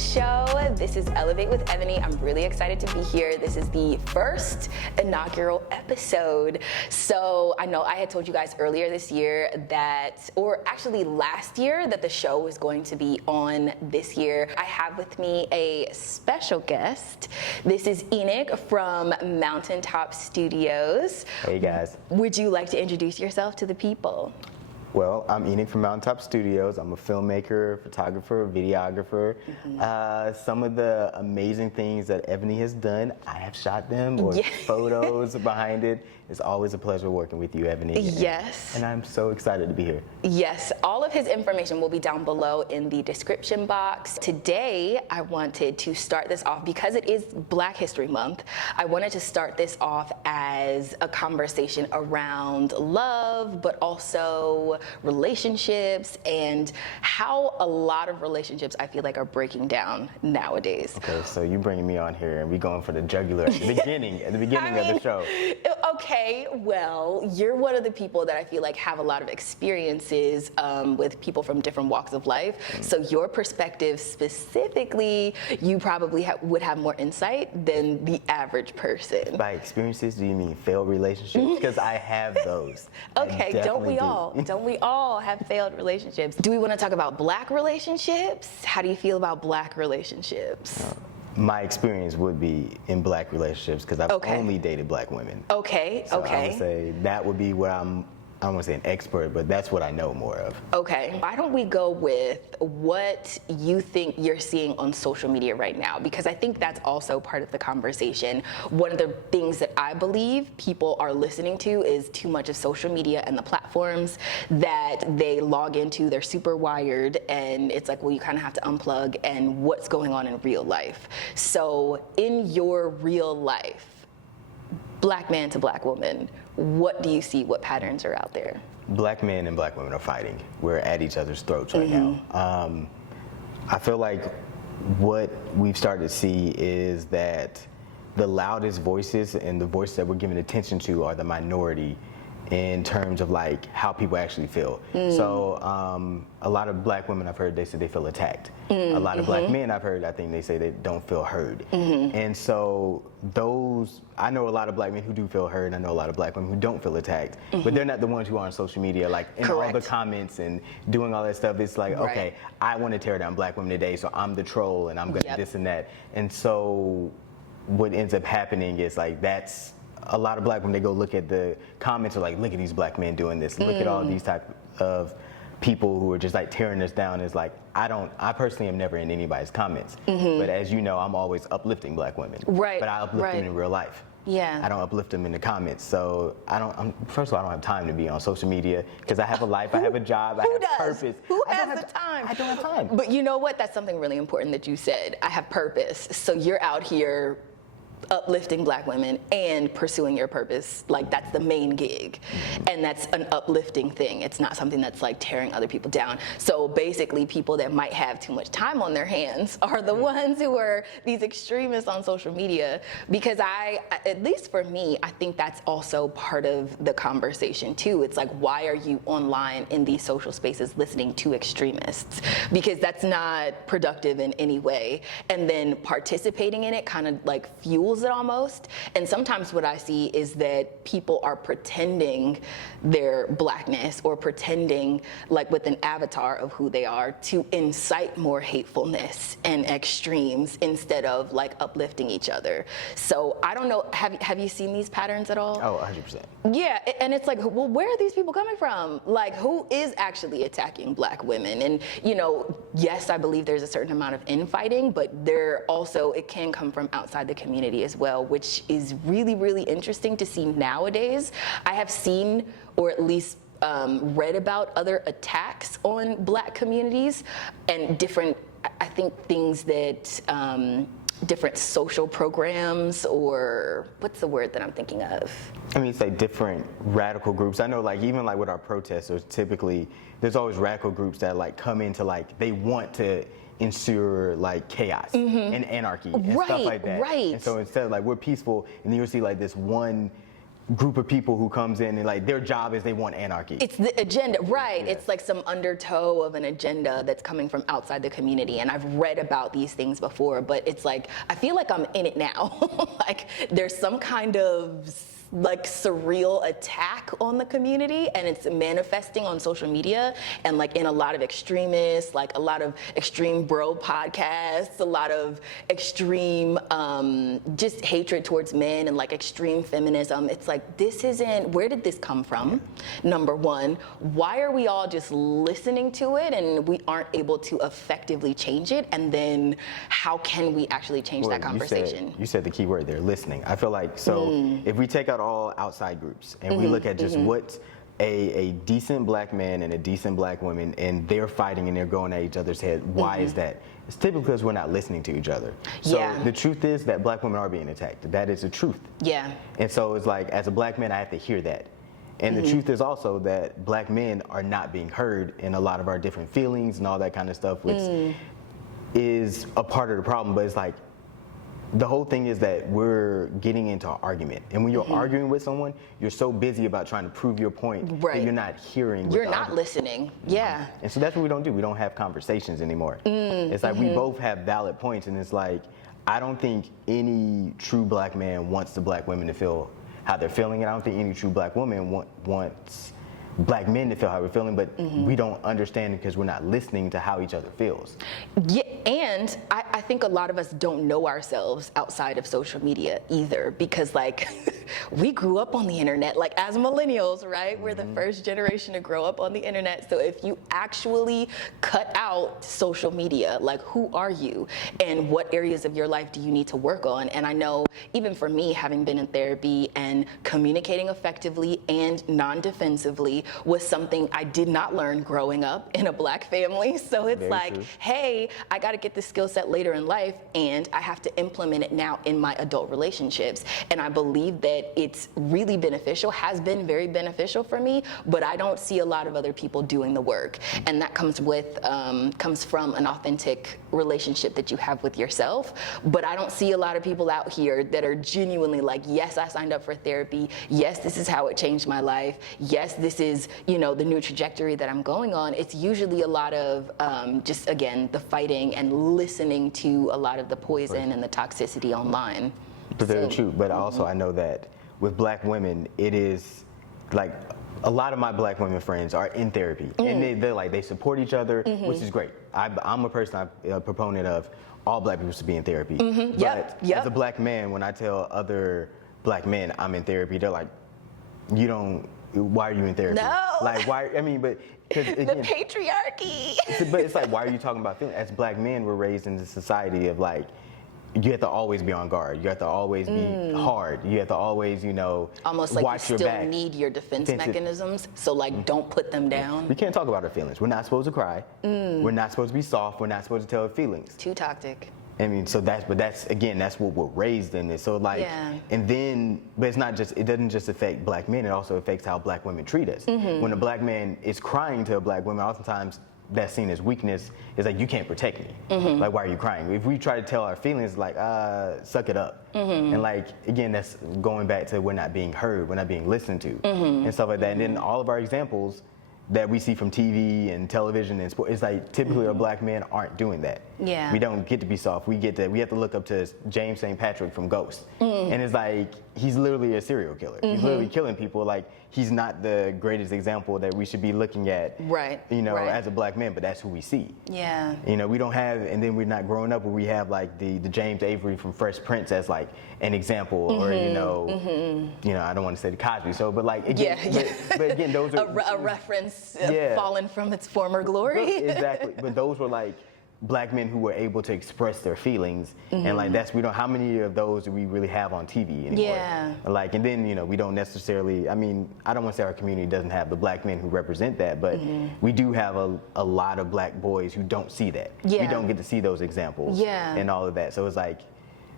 show. This is Elevate with Evani. I'm really excited to be here. This is the first inaugural episode. So I know I had told you guys earlier this year that, or actually last year, that the show was going to be on this year. I have with me a special guest. This is Enoch from Mountaintop Studios. Hey guys. Would you like to introduce yourself to the people? Well, I'm Enoch from Mountaintop Studios. I'm a filmmaker, photographer, videographer. Some of the amazing things that Evani has done, I have shot them, or photos behind it. It's always a pleasure working with you, Evani. Yes. And I'm so excited to be here. Yes, all of his information will be down below in the description box. Today, I wanted to start this off, because it is Black History Month, I wanted to start this off as a conversation around love, but also relationships, and how a lot of relationships I feel like are breaking down nowadays. Okay, so you bringing me on here and we going for the jugular at the beginning, of the show. Okay, well, you're one of the people that I feel like have a lot of experiences with people from different walks of life. So your perspective specifically, you probably would have more insight than the average person. By experiences, do you mean failed relationships? Because I have those. Okay, don't we all? Don't we all have failed relationships? Do we want to talk about Black relationships? How do you feel about Black relationships? My experience would be in Black relationships, because I've only dated Black women. Okay, so I would say that would be where I don't want to say an expert, but that's what I know more of. Okay, why don't we go with what you think you're seeing on social media right now? Because I think that's also part of the conversation. One of the things that I believe people are listening to is too much of social media and the platforms that they log into. They're super wired, and it's like, well, you kind of have to unplug, and what's going on in real life. So in your real life, Black man to Black woman, what do you see? What patterns are out there? Black men and Black women are fighting. We're at each other's throats right now. I feel like what we've started to see is that the loudest voices and the voices that we're giving attention to are the minority in terms of like how people actually feel. So a lot of Black women I've heard, they say they feel attacked. A lot of Black men I've heard, I think they say they don't feel heard. And so I know a lot of Black men who do feel heard, and I know a lot of Black women who don't feel attacked, but they're not the ones who are on social media, like in all the comments and doing all that stuff. It's like, okay, I want to tear down Black women today, so I'm the troll and I'm gonna this and that. And so what ends up happening is like, that's a lot of Black women, they go look at the comments, are like, look at these Black men doing this, look at all these type of people who are just like tearing us down. Is like, I personally am never in anybody's comments, but as you know, I'm always uplifting Black women, but I uplift them in real life. I don't uplift them in the comments. So first of all, I don't have time to be on social media, because I have a life, I have a job, I have purpose. Who has the time? I don't have time. But you know what? That's something really important that you said. I have purpose. So you're out here uplifting Black women and pursuing your purpose. Like, that's the main gig, and that's an uplifting thing. It's not something that's like tearing other people down. So basically, people that might have too much time on their hands are the ones who are these extremists on social media. Because at least for me, I think that's also part of the conversation too. It's like, why are you online in these social spaces listening to extremists? Because that's not productive in any way. And then participating in it kind of like fuels it almost. And sometimes what I see is that people are pretending their Blackness, or pretending like with an avatar of who they are, to incite more hatefulness and extremes instead of like uplifting each other. So I don't know, have you seen these patterns at all? Oh, 100%. Yeah, and it's like, well, where are these people coming from? Like, who is actually attacking Black women? And you know, yes, I believe there's a certain amount of infighting, but it can come from outside the community as well, which is really, really interesting to see nowadays. I have seen, or at least read about, other attacks on Black communities and different, I think, things that different social programs, or what's the word that I'm thinking of? I mean, it's like different radical groups. I know, like, even like with our protesters, typically there's always radical groups that like come into, like, they want to ensure like chaos and anarchy and stuff like that. And so instead of like, we're peaceful, and then you'll see like this one group of people who comes in and like their job is they want anarchy. It's the agenda, right? Yeah. It's like some undertow of an agenda that's coming from outside the community. And I've read about these things before, but it's like, I feel like I'm in it now. Like there's some kind of like surreal attack on the community, and it's manifesting on social media and like in a lot of extremists, like a lot of extreme bro podcasts, a lot of extreme just hatred towards men and like extreme feminism. It's like, this isn't, where did this come from? Number one, why are we all just listening to it and we aren't able to effectively change it? And then how can we actually change that conversation? You said the key word there, listening. I feel like, so if we take out all outside groups and we look at just what a decent black man and a decent black woman, and they're fighting and they're going at each other's head, why is that? It's typically because we're not listening to each other. So the truth is that black women are being attacked. That is the truth. Yeah. And so it's like, as a black man, I have to hear that. And the truth is also that black men are not being heard in a lot of our different feelings and all that kind of stuff, which is a part of the problem. But it's like, the whole thing is that we're getting into an argument. And when you're arguing with someone, you're so busy about trying to prove your point that you're not hearing. You're not listening. Yeah. And so that's what we don't do. We don't have conversations anymore. It's like we both have valid points, and it's like, I don't think any true black man wants the black women to feel how they're feeling, and I don't think any true black woman wants black men to feel how we're feeling, but we don't understand it because we're not listening to how each other feels. Yeah, and I think a lot of us don't know ourselves outside of social media either, because like we grew up on the internet, like as millennials, right? We're the first generation to grow up on the internet. So if you actually cut out social media, like who are you and what areas of your life do you need to work on? And I know even for me, having been in therapy and communicating effectively and non-defensively was something I did not learn growing up in a black family. So it's Very like, true. hey, I got to get this skill set later in life, and I have to implement it now in my adult relationships. And I believe that it's really beneficial, has been very beneficial for me, but I don't see a lot of other people doing the work. And that comes from an authentic relationship that you have with yourself. But I don't see a lot of people out here that are genuinely like, yes, I signed up for therapy. Yes, this is how it changed my life. Yes, this is, the new trajectory that I'm going on. It's usually a lot of just, again, the fighting and listening to a lot of the poison and the toxicity online. But very true. But also I know that with black women, it is like a lot of my black women friends are in therapy, and they're like, they support each other, which is great. I'm a person, I'm a proponent of all black people should be in therapy. But as a black man, when I tell other black men I'm in therapy, they're like, why are you in therapy? No. Like, why? I mean, but again, the patriarchy. But it's like, why are you talking about feelings? As black men, we're raised in the society of like, you have to always be on guard. You have to always be hard. You have to always, almost like watch you your still back. need your defense mechanisms. So like, don't put them down. We can't talk about our feelings. We're not supposed to cry. We're not supposed to be soft. We're not supposed to tell our feelings. Too toxic. I mean, so that's what we're raised in. So like, and then, but it's not just, it doesn't just affect black men, it also affects how black women treat us. When a black man is crying to a black woman, oftentimes that's seen as weakness. It's like, you can't protect me. Like, why are you crying? If we try to tell our feelings, like, suck it up. And like, again, that's going back to we're not being heard, we're not being listened to, and stuff like that. And then all of our examples that we see from TV and television and sport, it's like typically our black men aren't doing that. Yeah. We don't get to be soft. We have to look up to James St. Patrick from Ghost. And it's like, he's literally a serial killer. He's literally killing people. Like, he's not the greatest example that we should be looking at, as a black man, but that's who we see. Yeah. We don't have, and then we're not growing up where we have like the James Avery from Fresh Prince as like an example, or I don't want to say the Cosby Show, but like again, but again, those are a reference fallen from its former glory. Exactly, but those were like black men who were able to express their feelings, and like how many of those do we really have on TV anymore? Yeah. Like, and then we don't necessarily, I mean, I don't want to say our community doesn't have the black men who represent that, but we do have a lot of black boys who don't see that. We don't get to see those examples and all of that. So it's like,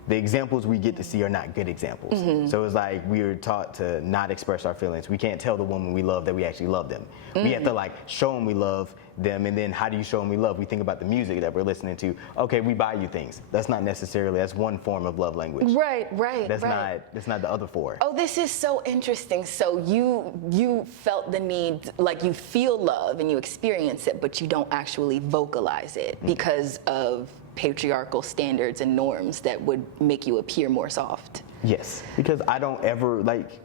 the examples we get to see are not good examples. So it's like we are taught to not express our feelings. We can't tell the woman we love that we actually love them. We have to like show them we love them, and then how do you show me love? We think about the music that we're listening to. Okay, we buy you things. That's not necessarily, that's one form of love language. Right. That's not the other four. Oh, this is so interesting. So you felt the need, like you feel love and you experience it, but you don't actually vocalize it because of patriarchal standards and norms that would make you appear more soft. Yes, because I don't ever, like,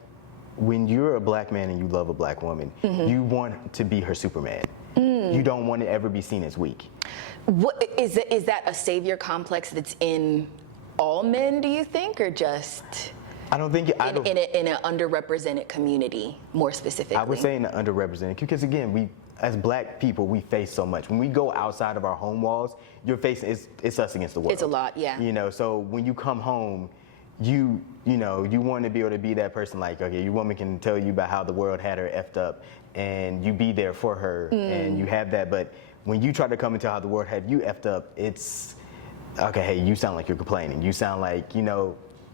when you're a black man and you love a black woman, you want to be her Superman. You don't want to ever be seen as weak. What is that a savior complex that's in all men, do you think, or just I don't think in an underrepresented community, more specifically? I would say in the underrepresented, because again, we as black people, we face so much. When we go outside of our home walls, you're facing it's us against the world. It's a lot, yeah. You know, so when you come home, you want to be able to be that person, like, okay, your woman can tell you about how the world had her effed up, and you be there for her, and you have that. But when you try to come into how the world had you effed up, it's okay. Hey, you sound like you're complaining. You sound like,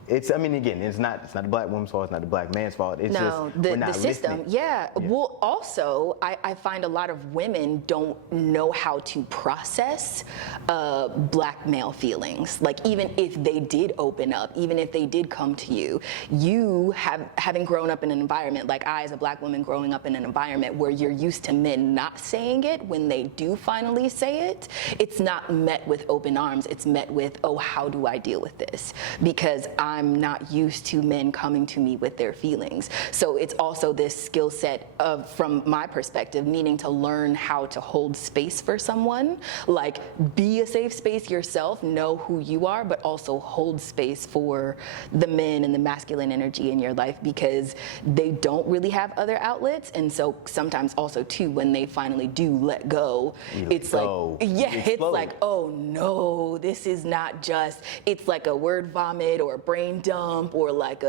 it's. I mean, again, it's not the black woman's fault. It's not the black man's fault. It's just we're not the system. listening. Yeah. Well, also, I find a lot of women don't know how to process black male feelings. Like, even if they did open up, even if they did come to you, having grown up in an environment, like I as a black woman growing up in an environment where you're used to men not saying it, when they do finally say it, it's not met with open arms. It's met with, oh, how do I deal with this? Because I'm not used to men coming to me with their feelings. So it's also this skill set of, from my perspective, needing to learn how to hold space for someone, like be a safe space yourself, know who you are, but also hold space for the men and the masculine energy in your life, because they don't really have other outlets. And so sometimes also too, when they finally do let go, it's like, it's like, oh no, this is not just, it's like a word vomit or a brain dump, or like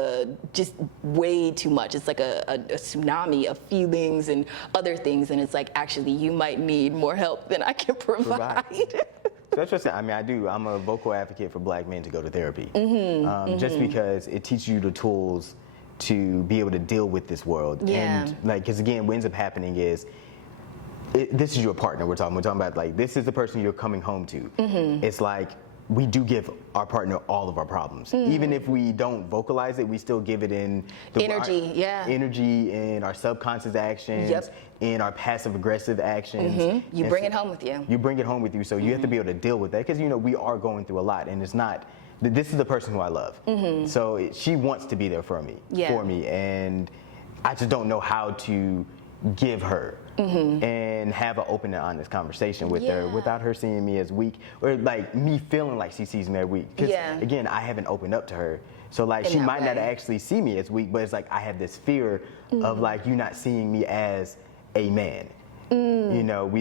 just way too much. It's like a tsunami of feelings and other things, and it's like, actually, you might need more help than I can provide. That's what I mean. I do. I'm a vocal advocate for black men to go to therapy, just because it teaches you the tools to be able to deal with this world. Yeah. And like, because again, what ends up happening is, this is your partner. We're talking about, like, this is the person you're coming home to. It's like, we do give our partner all of our problems. Even if we don't vocalize it, we still give it in the energy, in our subconscious actions, in our passive aggressive actions. You bring it home with you. You bring it home with you, so you have to be able to deal with that, because we are going through a lot, and it's not, this is the person who I love. So she wants to be there for me, and I just don't know how to give her and have an open and honest conversation with her without her seeing me as weak, or like me feeling like she sees me as weak. Because again, I haven't opened up to her, so like she might not actually see me as weak, but it's like I have this fear of like you not seeing me as a man.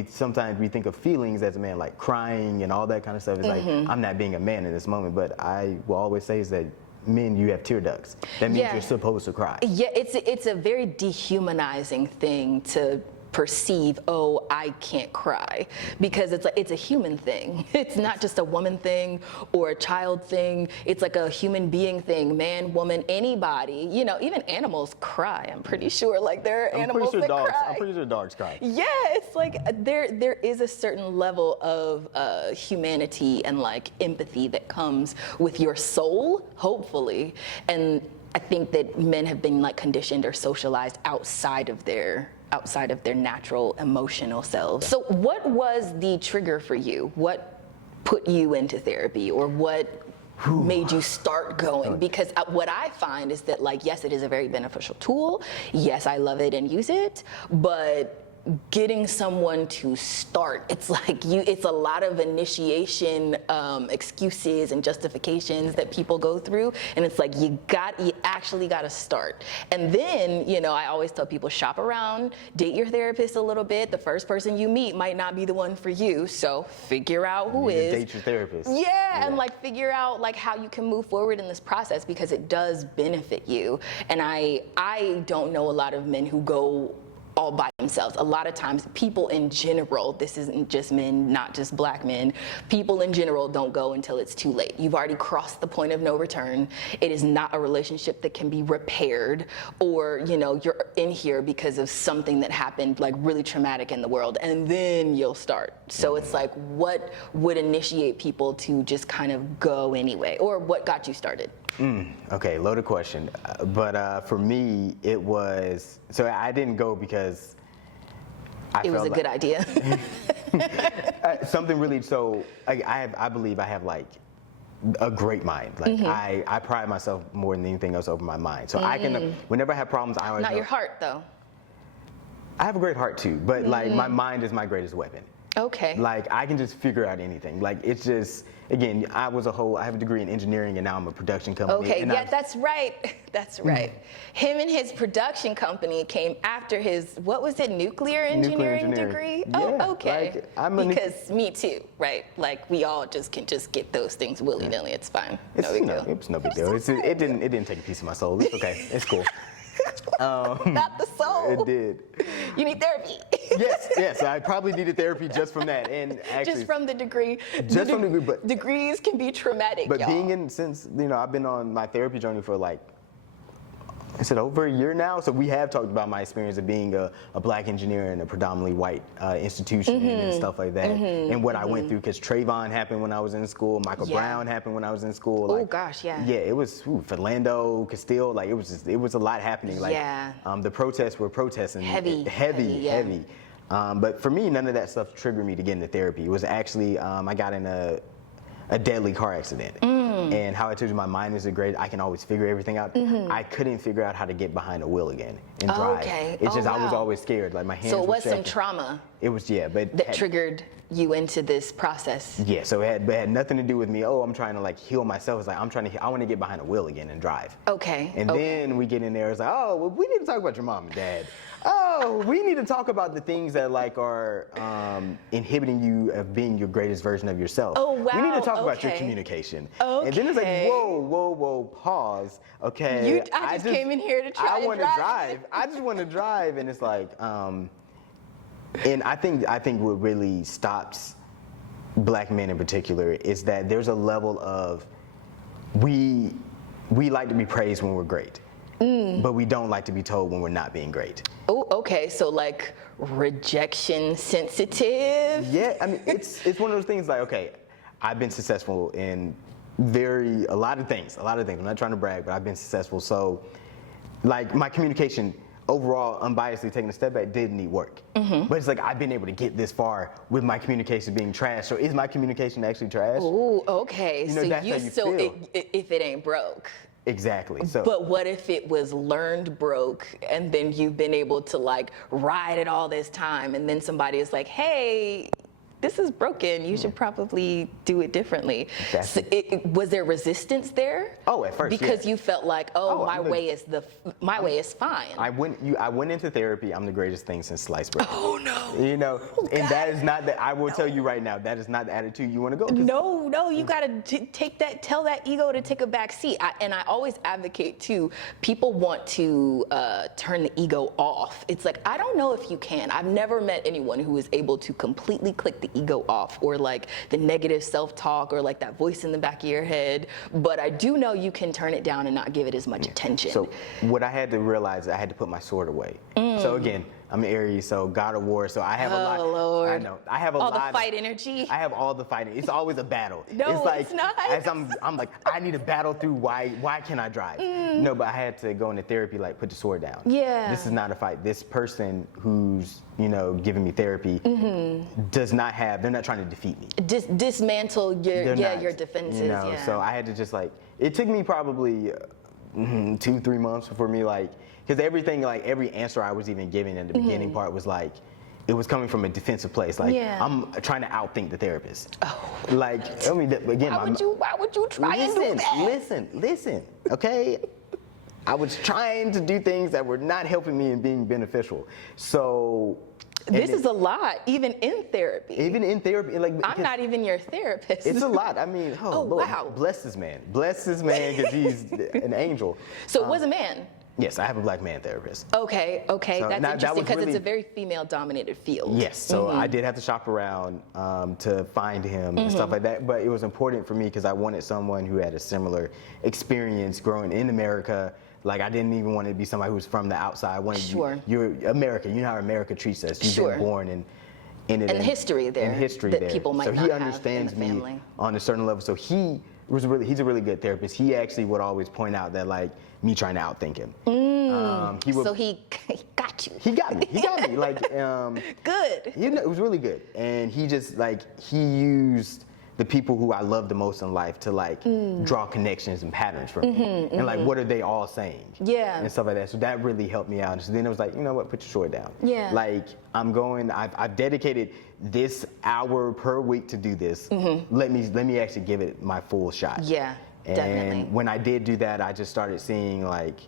Sometimes we think of feelings as a man, like crying and all that kind of stuff. It's like, I'm not being a man in this moment, but I will always say is that men, you have tear ducts. That means you're supposed to cry. Yeah, it's a very dehumanizing thing to perceive, oh, I can't cry, because it's a human thing. It's not just a woman thing or a child thing. It's like a human being thing, man, woman, anybody. Even animals cry. I'm pretty sure, like, there are animals that cry. I'm pretty sure dogs cry. Yeah, it's like there is a certain level of humanity and like empathy that comes with your soul, hopefully. And I think that men have been like conditioned or socialized outside of their natural emotional selves. So what was the trigger for you? What put you into therapy, or what made you start going? Because what I find is that, like, yes, it is a very beneficial tool. Yes, I love it and use it, but getting someone to start, it's a lot of initiation excuses and justifications that people go through, and it's like you actually got to start. And then I always tell people, shop around, date your therapist a little bit. The first person you meet might not be the one for you, so figure out who is. Date your therapist. Yeah, and like figure out like how you can move forward in this process, because it does benefit you. And I don't know a lot of men who go all by themselves. A lot of times people in general, this isn't just men, not just black men, people in general don't go until it's too late. You've already crossed the point of no return. It is not a relationship that can be repaired, or, you know, you're in here because of something that happened like really traumatic in the world, and then you'll start. So it's like, what would initiate people to just kind of go anyway, or what got you started? Okay, loaded question. But for me, it was, so I didn't go because It was a good idea. something really, so I believe I have like a great mind. Like I pride myself more than anything else over my mind. So I can, whenever I have problems, I always Not know, your heart though. I have a great heart too, but like my mind is my greatest weapon. Okay. Like I can just figure out anything. Like it's just, again, I have a degree in engineering and now I'm a production company. Okay, and yeah, that's right. That's right. Him and his production company came after his, what was it, nuclear engineering degree? Yeah, Oh, okay. like, because me too, right? Like we all just can just get those things willy-nilly. It's fine. No big deal. It's no big deal. It didn't take a piece of my soul. It's okay. It's cool. Not the soul. It did. You need therapy. Yes. I probably needed therapy just from that, and actually just from the degree. Just from the degree, but degrees can be traumatic. But y'all. being in, since I've been on my therapy journey for like, is it over a year now? So we have talked about my experience of being a black engineer in a predominantly white institution and stuff like that, and what I went through, because Trayvon happened when I was in school, Michael Brown happened when I was in school. Oh like, gosh, yeah. Yeah, it was Philando, Castile, like it was a lot happening. Like the protests were protesting. Heavy. But for me, none of that stuff triggered me to get into therapy. It was actually, I got in a deadly car accident. And how I told you my mind is great, I can always figure everything out. I couldn't figure out how to get behind a wheel again and drive. Okay. It's just, I was always scared, like my hands So it were was shaking. some trauma. It was, but that triggered you into this process. Yeah, so it had nothing to do with me, I'm trying to like heal myself. It's like, I want to get behind a wheel again and drive. Okay. And then we get in there, it's like, well, we need to talk about your mom and dad. Oh, we need to talk about the things that like are inhibiting you of being your greatest version of yourself. Oh, wow. We need to talk about your communication. Okay. And then it's like, whoa, pause. Okay. I just came in here to try I want to drive. I just want to drive, and it's like, and I think what really stops black men in particular is that there's a level of we like to be praised when we're great. But we don't like to be told when we're not being great. Oh, okay. So like rejection sensitive. Yeah, I mean it's one of those things like, okay, I've been successful in a lot of things. I'm not trying to brag, but I've been successful. So like my communication overall, unbiasedly taking a step back, did need work. But it's like I've been able to get this far with my communication being trash. So is my communication actually trash? Oh, okay. You know, that's how you feel. If it ain't broke. Exactly. So, but what if it was learned broke, and then you've been able to like ride it all this time, and then somebody is like, hey, this is broken, you should probably do it differently. So was there resistance there? Oh, at first, because you felt like, my way is fine. I went into therapy. I'm the greatest thing since sliced bread. Oh no. You know, and that is not that. I will tell you right now, that is not the attitude you want to go. No, you gotta tell that ego to take a back seat. And I always advocate too, people want to turn the ego off. It's like, I don't know if you can. I've never met anyone who is able to completely click the ego off, or like the negative self-talk, or like that voice in the back of your head. But I do know you can turn it down and not give it as much attention. So what I had to realize, I had to put my sword away. So again, I'm Aries, so God of War, so I have a lot. Lord. I know. I have a lot. All the fight energy. I have all the fighting. It's always a battle. No, it's like, it's not. As I'm like, I need to battle through why can I drive? No, but I had to go into therapy, like put the sword down. Yeah. This is not a fight. This person who's, giving me therapy does not have, they're not trying to defeat me. Dismantle your defenses. So I had to just like, it took me probably 2-3 months for me, like, because everything, like every answer I was even giving in the beginning part was like, it was coming from a defensive place. Like, I'm trying to outthink the therapist. Oh. Like, I mean, again, why would you try and do that? Listen, okay? I was trying to do things that were not helping me and being beneficial. So. This is a lot, even in therapy. Like, I'm not even your therapist. It's a lot. I mean, Lord, wow. Bless this man, because he's an angel. So it was a man. Yes, I have a black man therapist. Okay, So that's that interesting was because really- it's a very female-dominated field. Yes, so I did have to shop around to find him and stuff like that, but it was important for me because I wanted someone who had a similar experience growing in America. Like, I didn't even want to be somebody who was from the outside. I wanted Sure. you're America. You know how America treats us. You've Sure. been born in it. And the history there And history that there. people might so not he have in understands the me family. on a certain level. So he's a really good therapist. He actually would always point out that, like, me trying to outthink him. He would, So he got you. he got me. He got me. Like, Good. you know, it was really good. And he just, like, he used the people who I love the most in life to, like, draw connections and patterns from me. And, like, what are they all saying? Yeah. And stuff like that. So that really helped me out. And so then it was like, you know what, put your sword down. Yeah. Like, I've dedicated this hour per week to do this. Let me actually give it my full shot. Yeah, and definitely. when I did do that, I just started seeing, like,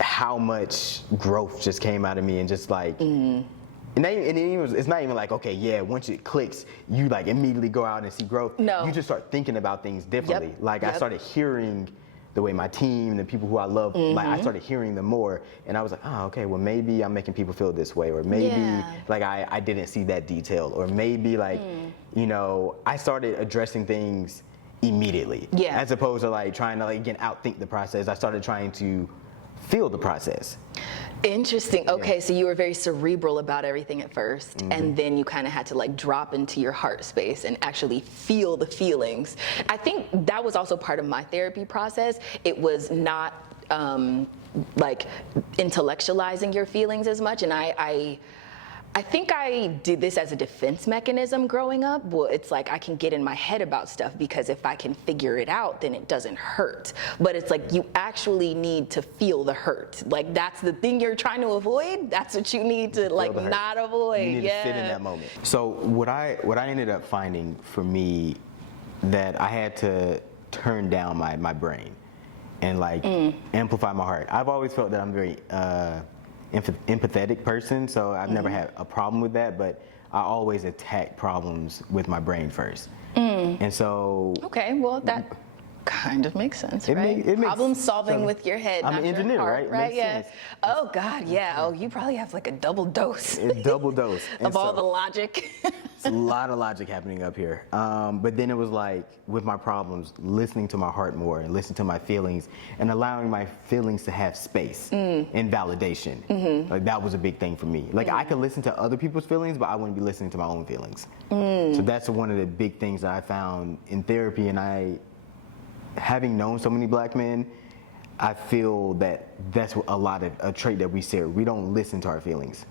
how much growth just came out of me, and just like, it's not even like, okay, yeah, once it clicks, you like immediately go out and see growth. No. You just start thinking about things differently. Yep, Like, I yep. started hearing the way my team, the people who I love, like, I started hearing them more, and I was like, oh, okay, well, maybe I'm making people feel this way, or maybe Yeah. like I didn't see that detail, or maybe like, you know, I started addressing things immediately. Yeah. As opposed to like trying to, like, again, outthink the process. I started trying to feel the process. Interesting. Okay, so you were very cerebral about everything at first, and then you kind of had to, like, drop into your heart space and actually feel the feelings. I think that was also part of my therapy process. It was not like intellectualizing your feelings as much, and I think I did this as a defense mechanism growing up. Well, it's like I can get in my head about stuff because if I can figure it out, then it doesn't hurt. But it's like you actually need to feel the hurt. Like, that's the thing you're trying to avoid. That's what you need to, like, the hurt. not avoid. You need to sit in that moment. So what I ended up finding for me, that I had to turn down my brain and, like, amplify my heart. I've always felt that I'm very empathetic person, so I've never had a problem with that, but I always attack problems with my brain first. And so Okay, well, that kind of makes sense, It right? make- it makes- Problem solving so with your head, I'm not an your engineer, heart, right? right? Makes Yeah. sense. Oh God, yeah. Oh, you probably have like a double dose it's double dose. And of all so the logic. it's a lot of logic happening up here. But then it was like, with my problems, listening to my heart more and listening to my feelings and allowing my feelings to have space and validation. Like, that was a big thing for me. Like, I could listen to other people's feelings, but I wouldn't be listening to my own feelings. So that's one of the big things that I found in therapy, and having known so many black men, I feel that that's a trait that we share. We don't listen to our feelings.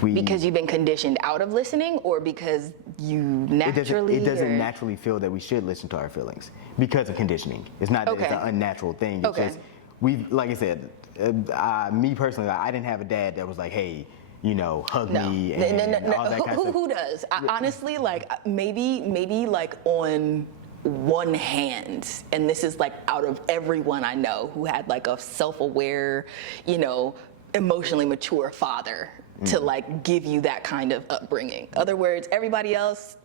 Because you've been conditioned out of listening, or because you naturally? It doesn't or- naturally feel that we should listen to our feelings because of conditioning. It's not that it's Okay. an unnatural thing. It's Okay. just, like I said, me personally, I didn't have a dad that was like, hey, you know, hug me and all that kind of stuff. Who does? Honestly, like, maybe like on one hand, and this is like out of everyone I know who had like a self-aware, you know, emotionally mature father to like give you that kind of upbringing. Other words, everybody else,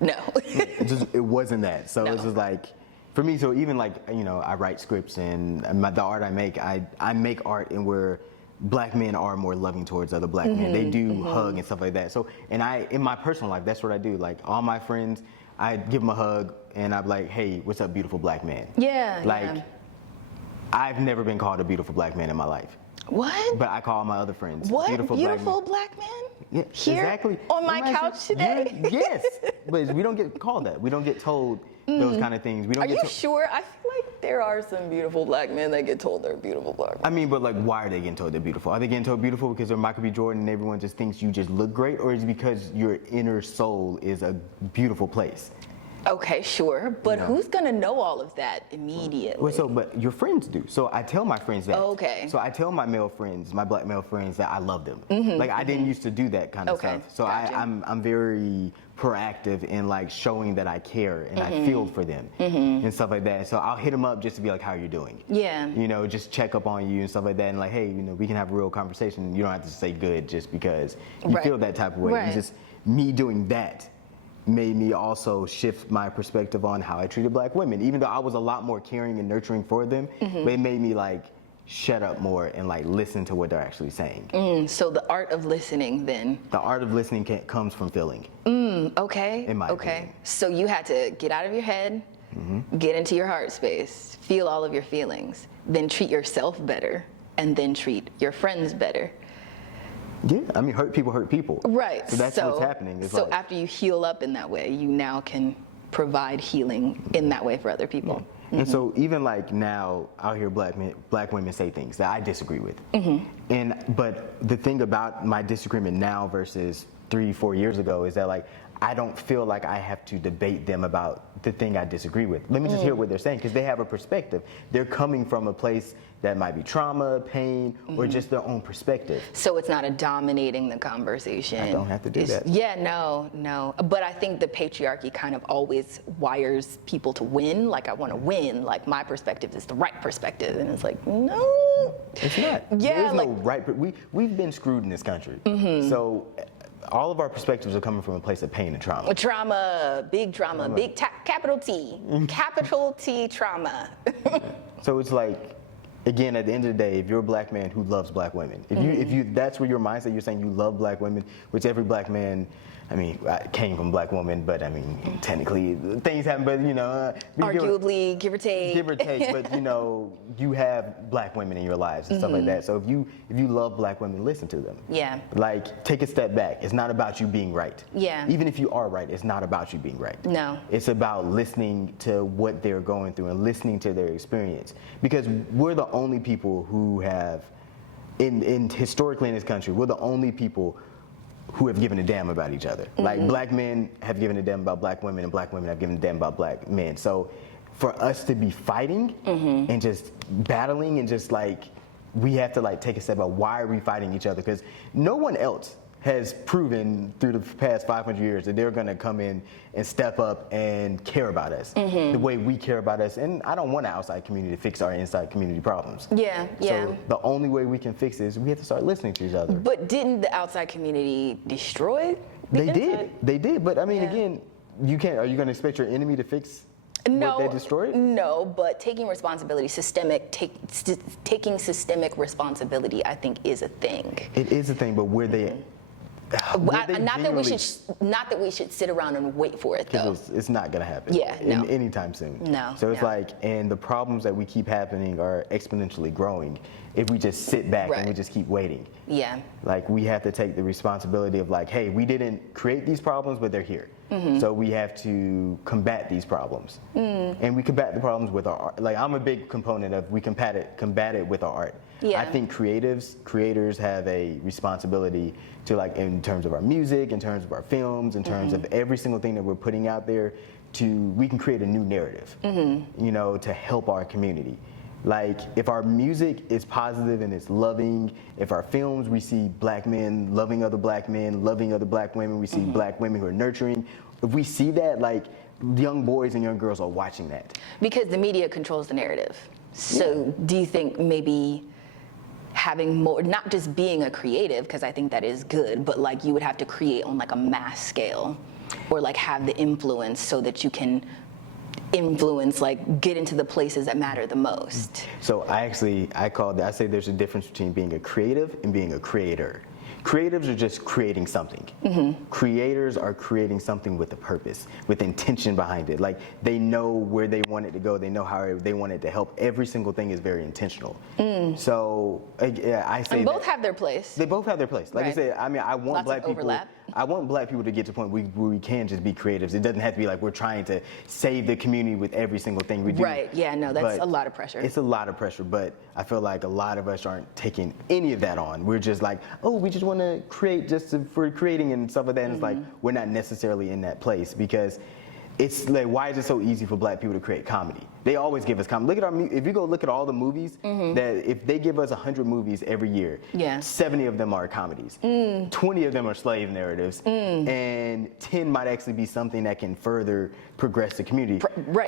no. It wasn't that. So it's No. just like, for me, so even like, you know, I write scripts, and the art I make art in where black men are more loving towards other black men. They do hug and stuff like that. So, and in my personal life, that's what I do. Like, all my friends, I give them a hug, and I'm like, hey, what's up, beautiful black man? Yeah, Like, yeah. I've never been called a beautiful black man in my life, What? but I call my other friends What? beautiful black man? Yeah, Here? exactly. On my couch today? Yeah, yes, but we don't get called that. We don't get told those kind of things. We don't Are get you sure? I feel like there are some beautiful black men that get told they're beautiful black men. I mean, but like, why are they getting told they're beautiful? Are they getting told beautiful because they're Michael B. Jordan and everyone just thinks you just look great, or is it because your inner soul is a beautiful place? Okay, sure, but who's gonna know all of that immediately? Well, but your friends do. So I tell my friends that. Okay. So I tell my male friends, my black male friends, that I love them. Like, I didn't used to do that kind of Okay, stuff. So gotcha. I'm very proactive in like showing that I care and I feel for them and stuff like that. So I'll hit them up just to be like, how are you doing? Yeah. You know, just check up on you and stuff like that, and like, hey, you know, we can have a real conversation. You don't have to say good just because you Right. feel that type of way. Right. It's just me doing that made me also shift my perspective on how I treated black women. Even though I was a lot more caring and nurturing for them, but it made me like shut up more and like listen to what they're actually saying. So the art of listening then. The art of listening comes from feeling. Okay. In my okay. opinion. So you had to get out of your head, get into your heart space, feel all of your feelings, then treat yourself better, and then treat your friends better. Yeah, I mean, hurt people hurt people. Right. So that's what's happening. It's so like, after you heal up in that way, you now can provide healing in that way for other people. And so even like now, I'll hear black women say things that I disagree with. But the thing about my disagreement now versus 3-4 years ago is that like I don't feel like I have to debate them about the thing I disagree with. Let me just hear what they're saying, because they have a perspective. They're coming from a place that might be trauma, pain, or just their own perspective. So it's not a dominating the conversation. I don't have to do that. Yeah, no. But I think the patriarchy kind of always wires people to win. Like, I want to win. Like, my perspective is the right perspective. And it's like, no. It's not. Yeah, There's no right. We've been screwed in this country. So all of our perspectives are coming from a place of pain and trauma. Trauma, big trauma, capital T, capital T trauma. So it's like, again, at the end of the day, if you're a black man who loves black women, if you that's where your mindset, you're saying you love black women, which every black man, I mean, I came from a black woman, but I mean, technically things happen, but you know, Arguably, give or take. Give or take, but you know, you have black women in your lives and stuff like that. So if you love black women, listen to them. Yeah. Like, take a step back. It's not about you being right. Yeah. Even if you are right, it's not about you being right. No. It's about listening to what they're going through and listening to their experience. Because we're the only people who have, historically in this country, we're the only people who have given a damn about each other. Like, black men have given a damn about black women, and black women have given a damn about black men. So for us to be fighting and just battling and just like, we have to like take a step back. Why are we fighting each other? Because no one else has proven through the past 500 years that they're gonna come in and step up and care about us the way we care about us. And I don't want an outside community to fix our inside community problems. Yeah. So the only way we can fix it is we have to start listening to each other. But didn't the outside community destroy the inside? They did. But I mean, again, you can't. Are you gonna expect your enemy to fix what they destroyed? No, but taking responsibility, taking systemic responsibility, I think, is a thing. It is a thing, but where they. Not that we should sit around and wait for it, though. It's not going to happen. Yeah, no. Anytime soon. No. So it's like, and the problems that we keep happening are exponentially growing if we just sit back and we just keep waiting. Yeah. Like, we have to take the responsibility of like, hey, we didn't create these problems, but they're here. So we have to combat these problems. And we combat the problems with our art. Like, I'm a big component of we combat it with our art. Yeah. I think creators have a responsibility to, like, in terms of our music, in terms of our films, in terms of every single thing that we're putting out there, we can create a new narrative, you know, to help our community. Like, if our music is positive and it's loving, if our films, we see black men loving other black men, loving other black women, we see black women who are nurturing, if we see that, like, young boys and young girls are watching that. Because the media controls the narrative. So do you think maybe having more, not just being a creative, because I think that is good, but like you would have to create on like a mass scale, or like have the influence so that you can influence, like get into the places that matter the most? So I say there's a difference between being a creative and being a creator. Creatives are just creating something. Creators are creating something with a purpose, with intention behind it. Like, they know where they want it to go. They know how they want it to help. Every single thing is very intentional. So I say and both have their place. They both have their place. Like I said, I mean, I want Lots of overlap. I want black people to get to a point where we can just be creatives. It doesn't have to be like we're trying to save the community with every single thing we do. Right, yeah, no, that's a lot of pressure. It's a lot of pressure, but I feel like a lot of us aren't taking any of that on. We're just like, oh, we just want to create for creating and stuff like that. And it's like, we're not necessarily in that place, because it's like, why is it so easy for black people to create comedy? They always give us comedy. If you go look at all the movies, that if they give us 100 movies every year, 70 of them are comedies, 20 of them are slave narratives, and 10 might actually be something that can further progress the community.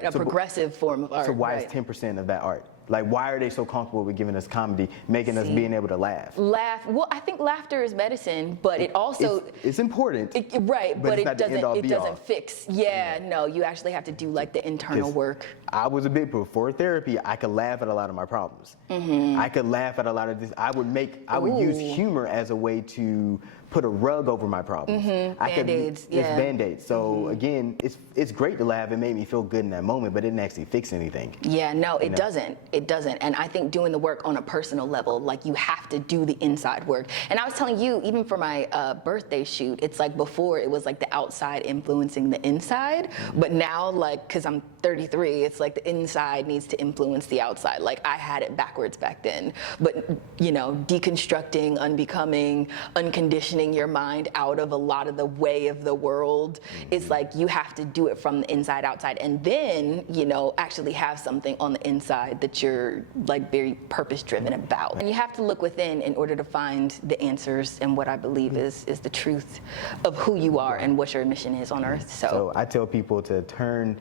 A progressive form of art. So why is 10% of that art? Like, why are they so comfortable with giving us comedy, making us being able to laugh? Well, I think laughter is medicine, but it also it's important, right, but it's not the end all be all. doesn't fix. Yeah, no, you actually have to do like the internal work. I was a big pro for therapy. I could laugh at a lot of my problems. I could laugh at a lot of this. I would use humor as a way to put a rug over my problems. Band-Aids, It's Band-Aids. So again, it's great to laugh. It made me feel good in that moment, but it didn't actually fix anything. Yeah, no, it doesn't. It doesn't. And I think doing the work on a personal level, like you have to do the inside work. And I was telling you, even for my birthday shoot, it's like before it was like the outside influencing the inside, but now like, cause I'm 33, it's like the inside needs to influence the outside. Like I had it backwards back then, but you know, deconstructing, unbecoming, unconditioning your mind out of a lot of the way of the world is like you have to do it from the inside outside, and then you know actually have something on the inside that you're like very purpose driven about. And you have to look within in order to find the answers and what I believe is the truth of who you are and what your mission is on earth. So I tell people to turn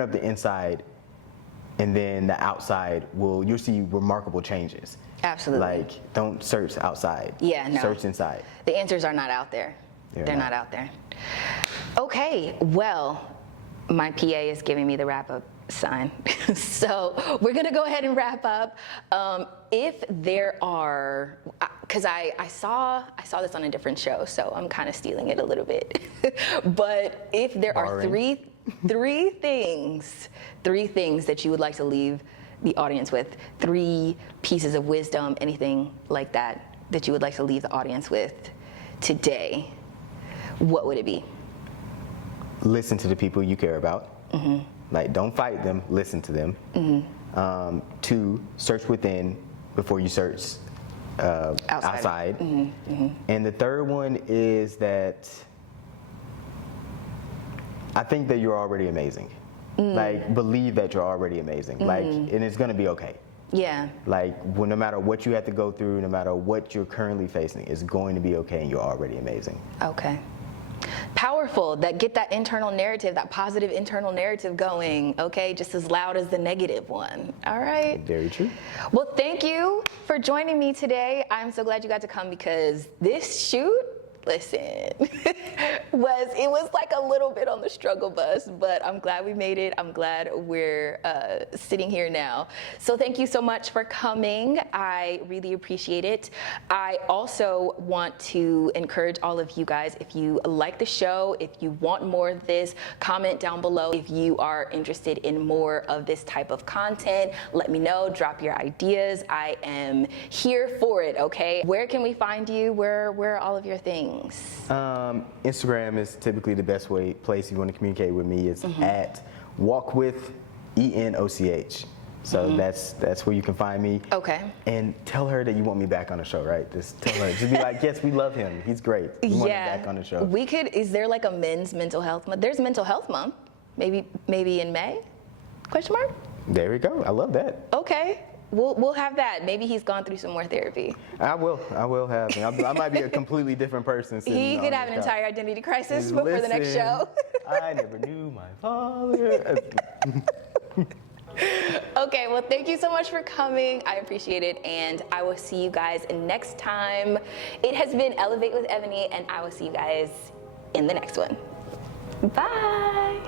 up the inside, and then the outside you'll see remarkable changes. Absolutely. Like, don't search outside. Yeah, no. Search inside. The answers are not out there. They're not out there. Okay, well, my PA is giving me the wrap-up sign. So we're gonna go ahead and wrap up. If there are, because I saw this on a different show, so I'm kind of stealing it a little bit. But if there are three things that you would like to leave the audience with, 3 pieces of wisdom, anything like that you would like to leave the audience with today, what would it be? Listen to the people you care about. Like, don't fight them, listen to them. 2, search within before you search outside. And the third one is that I think that you're already amazing. Like, believe that you're already amazing. Like, and it's gonna be okay. Yeah. Like, no matter what you have to go through, no matter what you're currently facing, it's going to be okay, and you're already amazing. Okay. Powerful. Get that internal narrative, that positive internal narrative going, okay, just as loud as the negative one. All right. Very true. Well, thank you for joining me today. I'm so glad you got to come, because this shoot, listen, it was like a little bit on the struggle bus, but I'm glad we made it. I'm glad we're sitting here now. So thank you so much for coming. I really appreciate it. I also want to encourage all of you guys, if you like the show, if you want more of this, comment down below. If you are interested in more of this type of content, let me know, drop your ideas. I am here for it, okay? Where can we find you? Where are all of your things? Instagram is typically the best place if you want to communicate with me. It's at walkwith ENOCH. So that's where you can find me. Okay. And tell her that you want me back on the show, right? Just tell her. Just be like, yes, we love him. He's great. We want him back on the show. Is there like a men's mental health month? There's mental health month. Maybe in May? Question mark? There we go. I love that. Okay. We'll have that. Maybe he's gone through some more therapy. I will have him. I might be a completely different person. He could have an entire identity crisis before the next show. I never knew my father. Okay, well, thank you so much for coming. I appreciate it, and I will see you guys next time. It has been Elevate with Evani, and I will see you guys in the next one. Bye.